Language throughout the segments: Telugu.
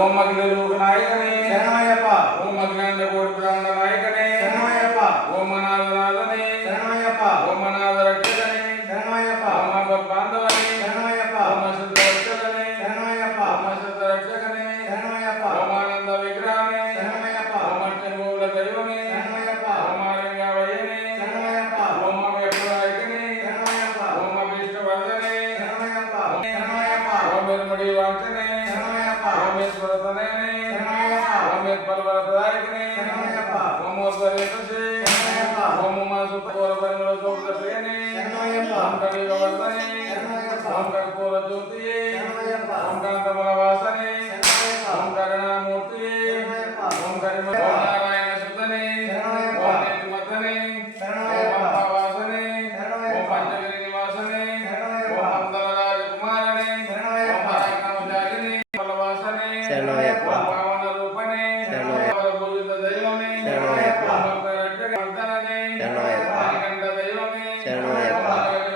ఓం అఖిల లోక నాయకనే శరణమయ్యప్ప. ఓం అఖిలాండ కోటి బ్రహ్మాండ నాయకనే శరణమయ్యప్ప. ఓం అనాథనాథనే శరణమయ్యప్ప. ఓం అనాథ రక్షకనే శరణమయ్యప్ప. ఓం ఆపద్ బాంధవనే శరణమయ్యప్ప. ఓం అశుద్ధ రక్షకనే శరణమయ్యప్ప. ఓం అశుద్ధ రక్షకనే శరణమయ్యప్ప. ఓం ఆనంద విగ్రహమే శరణమయ్యప్ప. ఓం అష్టమూల దైవమే శరణమయ్యప్ప. ఓం ఆరంగవయ్యనే శరణమయ్యప్ప. ఓం అవ్యక్తనాయకనే శరణమయ్యప్ప. ఓం అభీష్టవర్ధనే శరణమయ్యప్ప. శరణమయ్యప్ప. ఓం నిర్మడి వాంఛనే శరణమయ్యప్ప. ఓం ఈశ్వరతనయనే శరణమయ్యప్ప. ఓం యత్పరవరదాయకనే శరణమయ్యప్ప. ఓం ఓర్వరేతసే శరణమయ్యప్ప. ఓం ఉమాసుతోర పరిమళ సౌఖ్య ప్రియనే శరణమయ్యప్ప. ఓం కలియుగవర్ధనే శరణమయ్యప్ప. ఓం కర్పూర జ్యోతియే శరణమయ్యప్ప. ఓం కాంతమల వాసనే శరణమయ్యప్ప. ఓం కరుణామూర్తియే శరణమయ్యప్ప. ఓం కరిమ ఓం నారాయణ శుద్ధనే శరణమయ్యప్ప. ఓం నీతిమతనే శరణమయ్యప్ప. ఓం పంపావాసనే శరణమయ్యప్ప. ఓం పంచగిరి నివాసనే శరణమయ్యప్ప. ఓం పందలరాజ కుమారనే శరణమయ్యప్ప. ఓం పరాక్రమశాలిని ఫలవాసనే శరణమయ్యప్ప. ఓం పావన రూపనే శరణమయ్యప్ప. పూజిత దైవమే శరణమయ్యప్ప. ఓం భక్త రక్షక వర్ధననే శరణమయ్యప్ప. ఆదికంఠ దైవమే శరణమయ్యప్ప.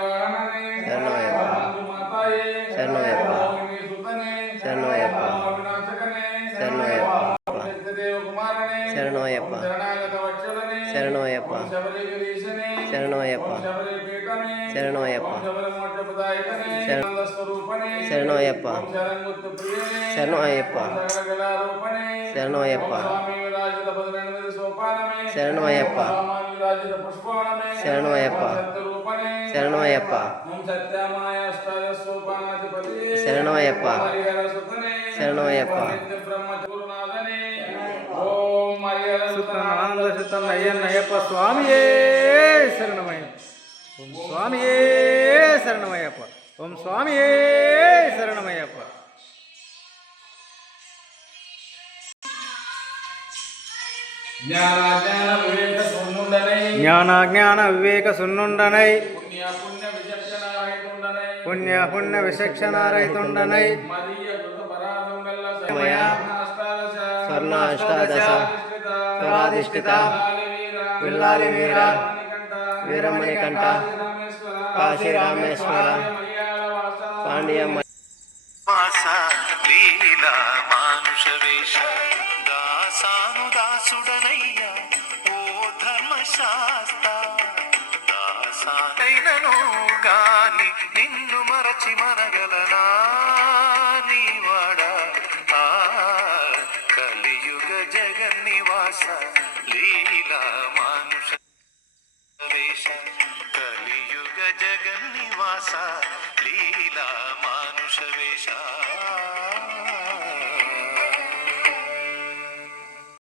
వాహననే శరణమయ్యప్ప. మాతాయే శరణమయ్యప్ప. ఓం సుతనే శరణమయ్యప్ప. ఓం వినాశకనే శరణమయ్యప్ప. ఓం సత్యదేవ కుమారనే శరణమయ్యప్ప. శరణాగత వత్సలనే శరణమయ్యప్ప. ఓం శబరిగిరీశనే శరణమయ్యప్ప. ఓం శబరిపీఠనే శరణమయ్యప్ప. ఓం శబరిమోక్షపదాయకనే శరణానంద స్వరూపనే శరణమయ్యప్ప. ఓం శరణముక్త ప్రియనే శరణమయ్యప్ప. ఓం సకలకళారూపణే శరణమయ్యప్ప. స్వామి విరాజిత 18 సోపానమే శరణమయ్యప్ప. స్వామి విరాజిత పుష్పవనమే శరణమయ్యప్ప. సత్యరూపణే శరణమయ్యప్ప. ఓం సత్యమాయ అష్టాదశ సోపానాధిపతి శరణమయ్యప్ప. హరిహర సుతనే శరణమయ్యప్ప. నిత్య బ్రహ్మ గురునాథనే ఓం హరిహర సుతనానంద సుతన అయ్యన్నయ్యప్ప స్వామియే శరణమయ్యప్ప. ఓం స్వామియే శరణమయ్యప్ప. ఓం స్వామియే శరణమయ్యప్ప. జ్ఞాన వివేక శూన్యుండనై జ్ఞాన వివేక శూన్యుండనై పుణ్య పుణ్య విచక్షణారహితుండనై స్వర్ణ అష్టాదశ స్వరాధిష్ఠిత విల్లాలి వీర వీరమణికంఠ కాశీ రామేశ్వర పాండ్య లీలా మానుష వేష దాసానుదాసుడనయ్య ఓ ధర్మశాస్త్ర దాసానైనను గాని నిన్ను మరచి మనగలనా నీవాడ కలియుగ జగన్నివాస